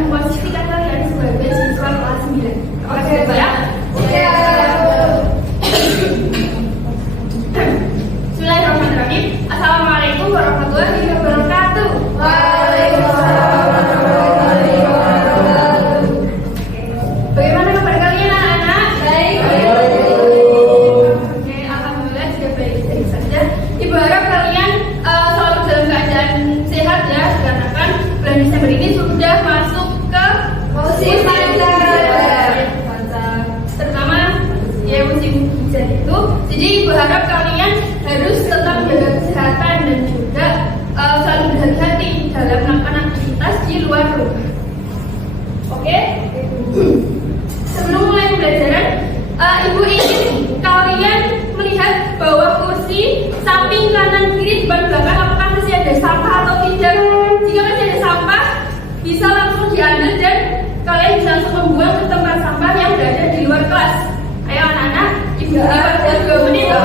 memposisikan kalian sebagai siswa kelas 9. Oke, ya? Oke. Bismillahirrahmanirrahim. Assalamualaikum warahmatullahi wabarakatuh. Waalaikumsalam warahmatullahi wabarakatuh. Bagaimana kabar kalian anak-anak? Baik. Oke, alhamdulillah sudah baik-baik saja. Ibu harap kalian selalu dalam keadaan sehat ya, dikarenakan bulan Desember ini sudah masuk ke musim terutama ya musim hujan itu. Jadi ibu harap kalian harus tetap menjaga kesehatan dan juga selalu berhati-hati dalam melakukan aktivitas di luar rumah. Oke? Sebelum mulai pembelajaran, ibu ingin kalian melihat bahwa kursi samping kanan kiri depan belakang apakah masih ada sampah atau tidak. Jika masih ada sampah, bisa langsung diambil dan kalian bisa langsung membuang ke tempat sampah yang berada di luar kelas. Ayo anak-anak, ibu ada 2 menit. Oke,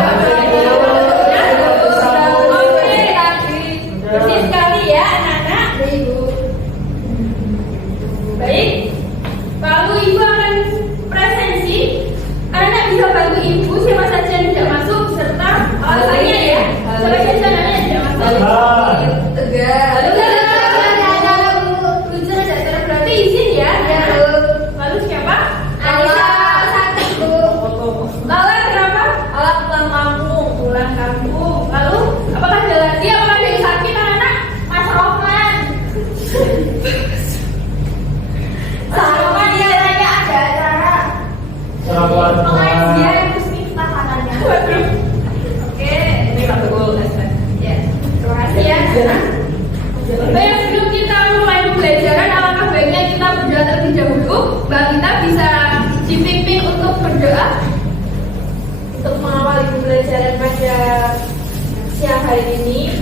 bersih sekali ya anak-anak. Baik, lalu ibu akan presensi. Anak-anak bisa bantu ibu siapa saja yang tidak masuk serta alasannya ya. Siapa saja anak yang tidak masuk. Tegas. Berarti izin ya. Lalu siapa? Anissa. Lala kenapa? Lala pulang kampung. Pulang kampung. Lalu apakah ada lagi? Apakah ada yang sakit anak-anak? Mas Roman. Roman dia tanya ada acara. Pengajian muslimah katanya. Waduh. Oke, ini satu gol ya. Terima kasih ya. Baik, sebelum kita mulai pembelajaran, alangkah baiknya kita berdoa terlebih dahulu. Mbak kita bisa dipimpin untuk berdoa untuk mengawali pembelajaran pada siang hari ini.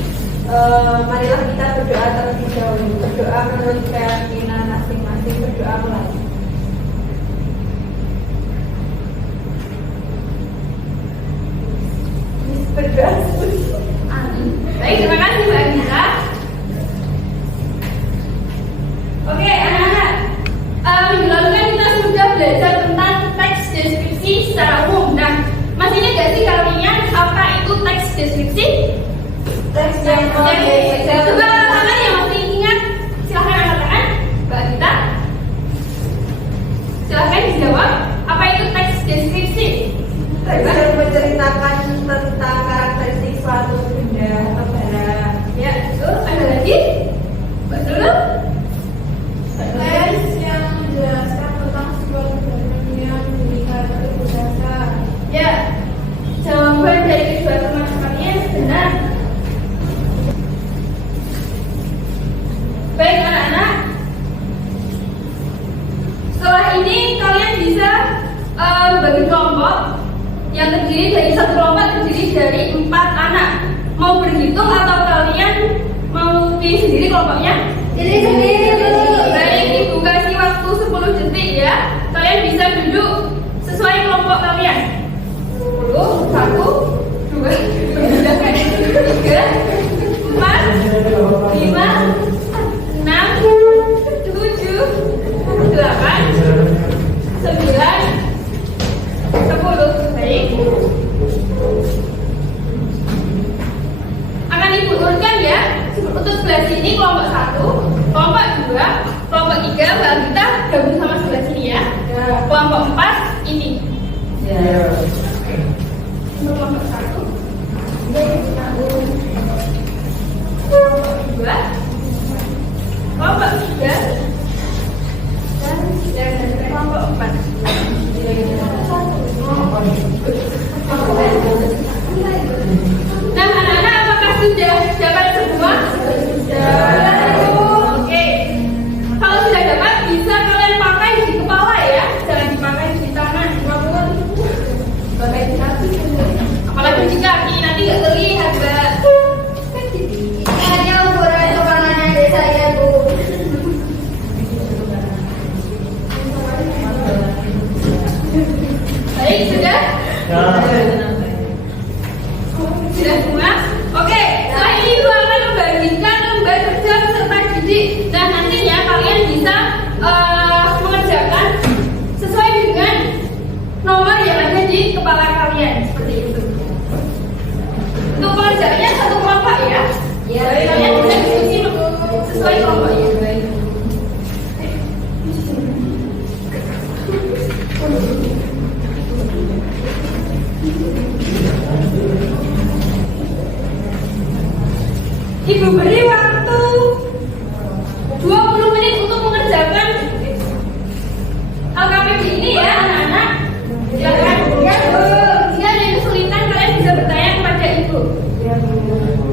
Marilah kita berdoa terlebih dahulu. Berdoa menurut keyakinan masing-masing. Berdoa mulai. Berdoa. Amin. Baik, terima kasih Mbak Anissa. Oke, anak-anak. Minggu lalu kan kita sudah belajar tentang teks deskripsi secara umum. Nah, masih ingat gak sih kalian apa itu teks deskripsi? Teks yang coba tangan yang masih ingat, silahkan angkat tangan. Mbak Gita, silahkan dijawab. Apa itu teks deskripsi? Teks yang menceritakan tentang karakteristik suatu benda atau barang. Ya, betul. Ada lagi? Mbak dulu. Teks yang menjelaskan tentang sebuah barang yang dikaitkan berdasar. Ya, jawaban dari kedua teman-temannya benar. Baik anak-anak, setelah ini kalian bisa bagi kelompok yang terdiri dari satu kelompok terdiri dari 4 anak. Mau berhitung atau kalian mau pilih sendiri kelompoknya? Pilih sendiri. Baik, ibu kasih waktu 10 detik ya. Kalian bisa duduk sesuai kelompok kalian. 10, 1, 2, 3, 4, 5, 6, 7, 8, 9, 10. Baik. Akan ibu urutkan ya. Untuk sebelah sini kelompok 1, kelompok 2, kelompok 3, Mbak Gita gabung sama sebelah sini ya. Kelompok 4 ini. Untuk kelompok 1, kelompok 2, kelompok 3, dan kelompok 4. Nah, anak-anak apakah sudah dapat semua? Oke. Kalau sudah dapat, bisa kalian pakai di kepala ya, jangan dipakai di tangan. Pakai di kaki. Apalagi di kaki, nanti nggak terlihat, Mbak. Hanya ukuran kepangannya adik saya, Bu. Baik, sudah? Sudah semua? Oke, setelah ini ibu akan membagikan lembar kerja Kecuali kelompoknya baik. Ibu beri waktu 20 menit untuk mengerjakan LKPP ini ya anak-anak. Silakan. Ya Bu. Jika ada kesulitan kalian bisa bertanya kepada Ibu. Ya Bu.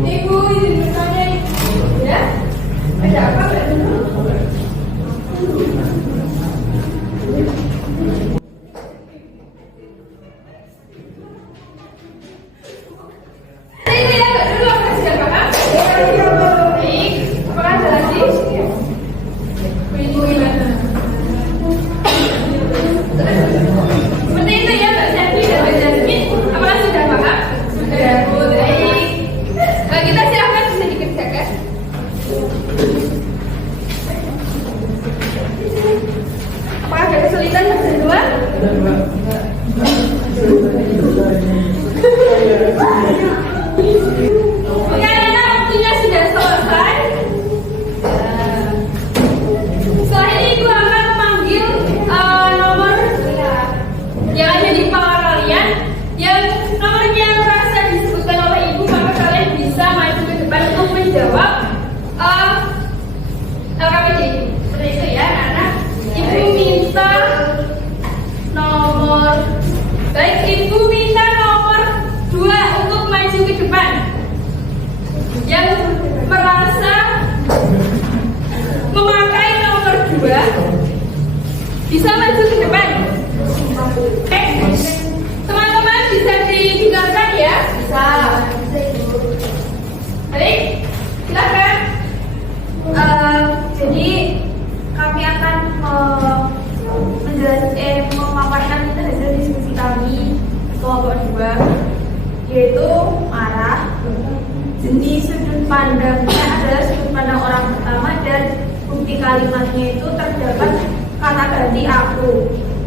Ibu izin bertanya. Ya. Ada apa Mbak Nurul? Ini ya Mbak Nurul, apa sih apakah? Baik. Apakah ada lagi? Ibu gimana? Seperti itu ya Mbak Syafri dan Mbak Jasmine. Apakah sudah paham? Sudah. Baik. Kita silakan bisa dikerjakan. Apakah ada kesulitan Mas Ridwan? Oke, anak-anak, waktunya sudah selesai. Setelah ini Ibu akan memanggil nomor yang ada di kepala kalian. Yang nomornya merasa disebutkan oleh Ibu, maka kalian bisa maju ke depan untuk menjawab LKPD ini. Seperti itu ya anak-anak. Ibu minta nomor, baik, Ibu minta nomor 2 untuk maju ke depan. Yang merasa memakai nomor 2 bisa maju ke depan. Teman-teman bisa didengarkan ya? Bisa. Baik, silakan. Jadi kami akan memaparkan hasil diskusi kami kelompok 2, yaitu arah. Jenis sudut pandangnya adalah sudut pandang orang pertama dan bukti kalimatnya itu terdapat kata ganti aku.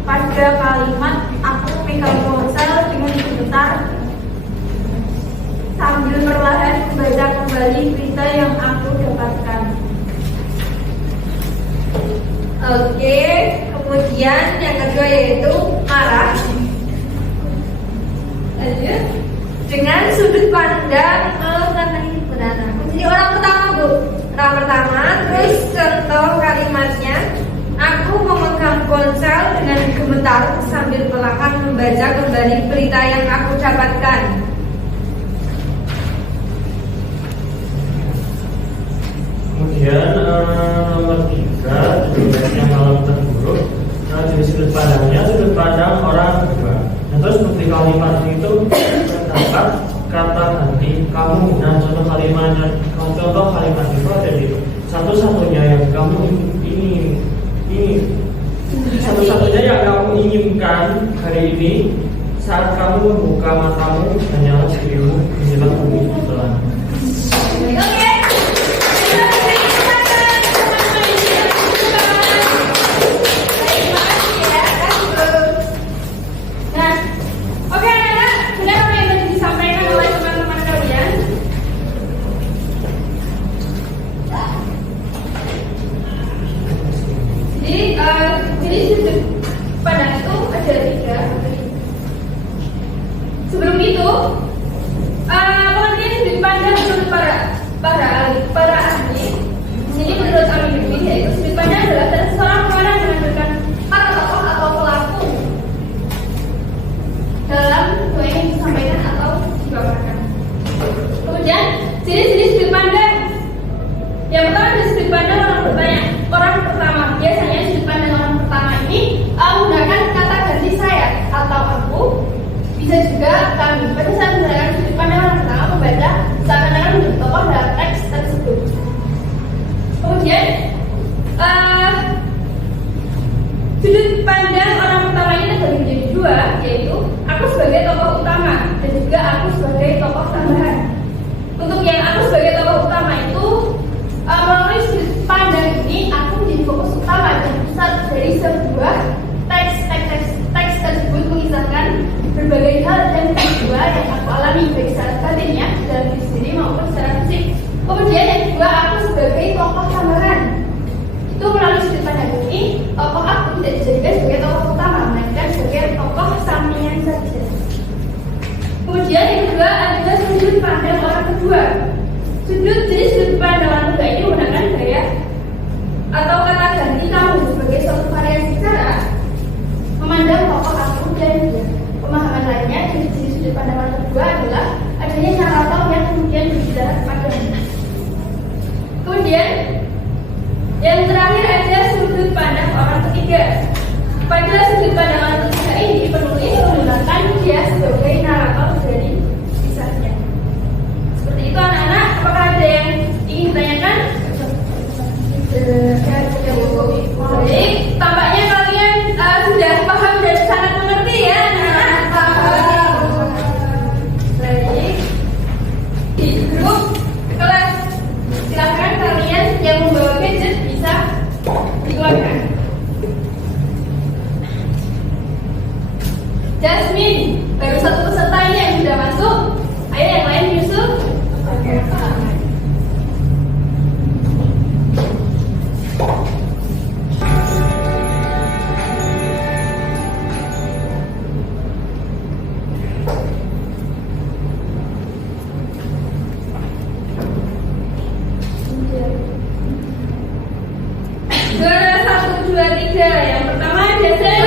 Pada kalimat aku memegang ponsel dengan gemetar sambil perlahan membaca kembali berita yang aku dapatkan. Oke, kemudian yang kedua yaitu arah. Lanjut dengan sudut pandang jadi orang pertama Bu. Orang pertama, terus contoh kalimatnya. Aku memegang ponsel dengan gemetar sambil perlahan membaca kembali berita yang aku dapatkan. Kemudian nomor 3, yang malam terburuk. Jenis sudut pandangnya sudut pandang orang kedua. Nah, terus bukti kalimat itu terdapat kata ganti kamu. Nah, contoh kalimat itu ada di satu-satunya yang kamu ini satu-satunya yang kamu inginkan hari ini saat kamu membuka matamu hanyalah dirimu menjelang bumi telan. Oke. Jadi sudut pandang itu ada 3. Sebelum itu, pengertian sudut pandang menurut para ahli. Jadi menurut kami begini, yaitu sudut pandang adalah seseorang orang menampilkan para tokoh atau pelaku dalam dua yang disampaikan atau dibawakan. Kemudian jenis-jenis sudut pandang. Yang pertama adalah sudut pandang orang pertama. Biasanya sudut pandang orang pertama ini menggunakan kata ganti saya atau aku, bisa juga kami. Pada saat menggunakan sudut pandang orang pertama, membaca seakan-akan menjadi tokoh dalam teks tersebut. Kemudian sudut pandang orang pertama ini terbagi menjadi 2, yaitu aku sebagai tokoh utama dan juga aku sebagai tokoh tambahan. Untuk yang aku sebagai tokoh utama itu melalui sudut pandang ini aku menjadi fokus utama dan pusat dari sebuah teks tersebut mengisahkan berbagai hal dan kedua yang aku alami baik secara batin ya dalam diri sendiri maupun secara fisik. Kemudian yang kedua aku sebagai tokoh tambahan. Kemudian yang kedua adalah sudut pandang orang kedua. Jadi sudut pandang orang kedua ini menggunakan gaya atau kata ganti kamu sebagai suatu variasi cara memandang tokoh aku dan dia. Pemahaman lainnya dari sudut pandang orang kedua adalah adanya narator yang kemudian berbicara kepadanya. Kemudian yang terakhir ada sudut pandang orang ketiga. Pada sudut pandang orang ketiga ini penulis menggunakan dia sebagai narator dari kisahnya. Seperti itu anak-anak, apakah ada yang ingin ditanyakan? Baik, tampaknya kalian sudah paham dan sangat mengerti ya anak-anak. Baik, di grup kelas silakan kalian yang membawa gadget bisa dikeluarkan. Jasmine, baru satu peserta ini yang sudah masuk. Ayo yang lain nyusul. Juara 1, 2, 3. Yang pertama ada saya.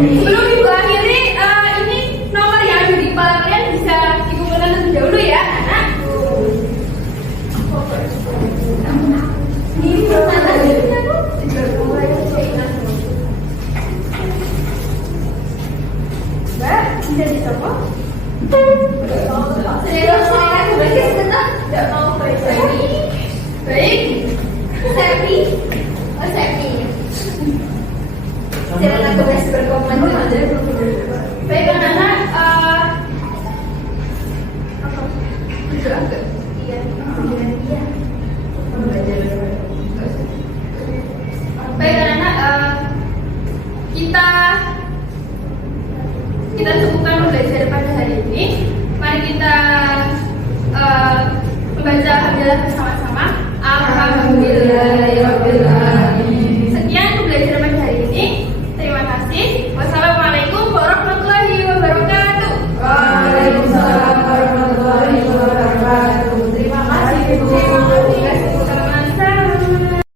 Sebelum ibu akhiri, ini nomor yang ada di kepala kalian bisa ibu kenal terlebih dahulu ya, anak. Ini mana sih aku? Mbak, bisa dicoba? Tidak mau baik. Sepi. Jangan aku guys berkomen aja. Baik anak-anak, apa? Iya. Baik anak-anak, kita cukupkan belajar pada hari ini. Mari kita membaca hamdalah bersama-sama. Alhamdulillah.